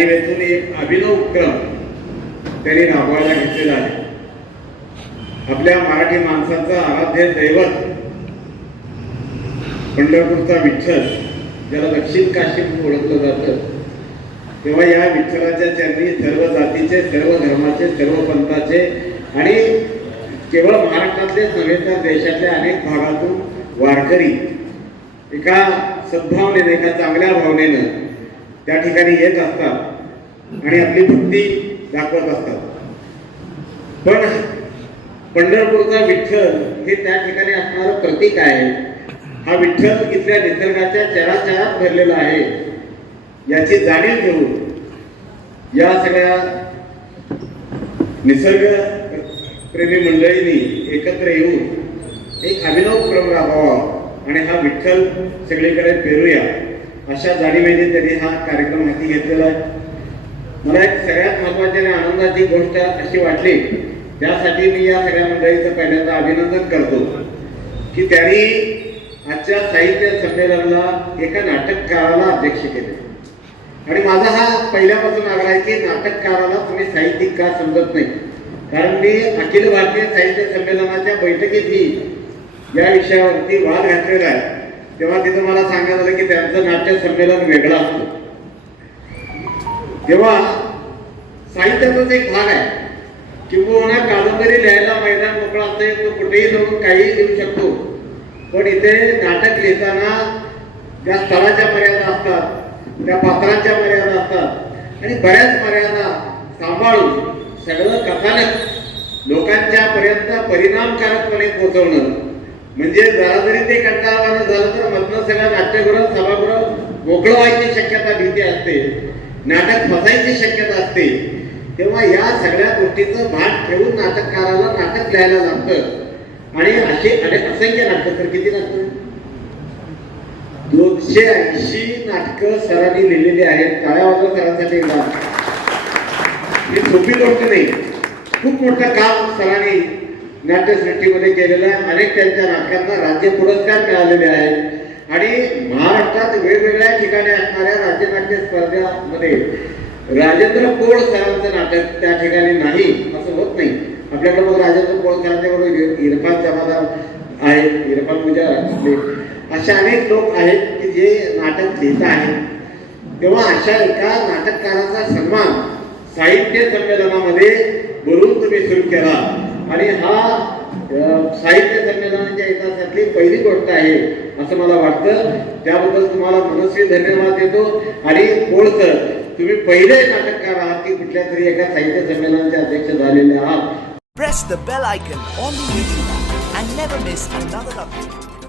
जाणीवेतून एक अभिनव उपक्रम त्यांनी राबवायला घेतलेला आहे. आपल्या मराठी माणसाचं आराध्य दैवत पंढरपूरचा विठ्ठल ज्याला दक्षिण काशी म्हणून ओळखलं जातं तेव्हा या विठ्ठलाच्या चरणी सर्व जातीचे सर्व धर्माचे सर्व पंथाचे आणि केवळ महाराष्ट्रातलेच नव्हे तर देशातल्या अनेक भागातून वारकरी एका सद्भावनेने एका चांगल्या भावनेनं त्या ठिकाणी येत असतात आणि आपली भक्ती दाखवत असतात. पण पंढरपूरचा विठ्ठल हे त्या ठिकाणी असणारं प्रतीक आहे. हा विठ्ठल इथल्या निसर्गाच्या चराचरात भरलेला आहे. याची जाणीव घेऊन या सगळ्या निसर्ग प्रेमी मंडळींनी एकत्र येऊन एक अभिनव क्रम राबवा आणि हा विठ्ठल सगळीकडे पेरूया. अशा जाणीवेने त्यांनी हा कार्यक्रम हाती घेतलेला आहे. मला एक सगळ्यात महत्वाची आणि आनंदाची गोष्ट अशी वाटली त्यासाठी मी या सगळ्या मंडळीचं पहिल्यांदा अभिनंदन करतो की त्यांनी आजच्या साहित्य संमेलनाला एका नाटककाराला अध्यक्ष केले. आणि माझा हा पहिल्यापासून आग्रह आहे की नाटककाराला तुम्ही साहित्यिक का समजत नाही? कारण मी अखिल भारतीय साहित्य संमेलनाच्या बैठकीतही या विषयावरती वाद घातलेला आहे. तेव्हा तिथं मला सांगण्यात आलं की त्यांचं नाट्य संमेलन वेगळं असतं. तेव्हा साहित्याचाच एक भाग आहे किंबहुना कादंबरी लिहायला मैदान मोकळा असेल तो कुठेही जाऊन काहीही लिहू शकतो. पण इथे नाटक लिहिताना ज्या स्थळाच्या मर्यादा असतात त्या पात्रांच्या मर्यादा असतात आणि बऱ्याच मर्यादा सांभाळून सगळं कथानक लोकांच्या पर्यंत परिणामकारकपणे पोहोचवणं म्हणजे जरा जरी ते कंटाळवानं झालं तर मधनं सगळं नाट्यगृह सभागृह मोकळं व्हायची शक्यता भीती असते. नाटक फसायची शक्यता असते. तेव्हा या सगळ्या गोष्टीचं भान ठेवून नाटककाराला नाटक लिहायला लागतं. आणि अशी अनेक असंख्य नाटक तर किती नाटकं? दोनशे ऐंशी नाटकं सरांनी लिहिलेली आहेत. काळ्या वाजवा सरांसाठी एकदा. ही सोपी गोष्ट नाही. खूप मोठं काम सरांनी नाट्यसृष्टीमध्ये केलेल्या अनेक त्यांच्या नाटकांना राज्य पुरस्कार मिळालेले आहेत. आणि महाराष्ट्रात वेगवेगळ्या ठिकाणी असणाऱ्या राज्यनाट्य स्पर्धामध्ये राजेंद्र पोळ सरांचं नाटक त्या ठिकाणी नाही असं होत नाही. आपल्याकडे मग राजेंद्र पोळ सरांच्या बरोबर इरफान जमादार आहेत इरफान पूजा असे अनेक लोक आहेत की जे नाटक लिहित आहेत. तेव्हा अशा एका नाटककाराचा सन्मान साहित्य संमेलनामध्ये बोलून तुम्ही सुरू केला. आणि हा साहित्य संमेलनाच्या इतिहासातली पहिली गोष्ट आहे असं मला वाटतं. त्याबद्दल तुम्हाला मनस्वी धन्यवाद देतो. आणि पोळसर तुम्ही पहिले नाटककार आहात की कुठल्या तरी एका साहित्य संमेलनाचे अध्यक्ष झालेले आहात. Press the bell icon on the YouTube app and never miss another update.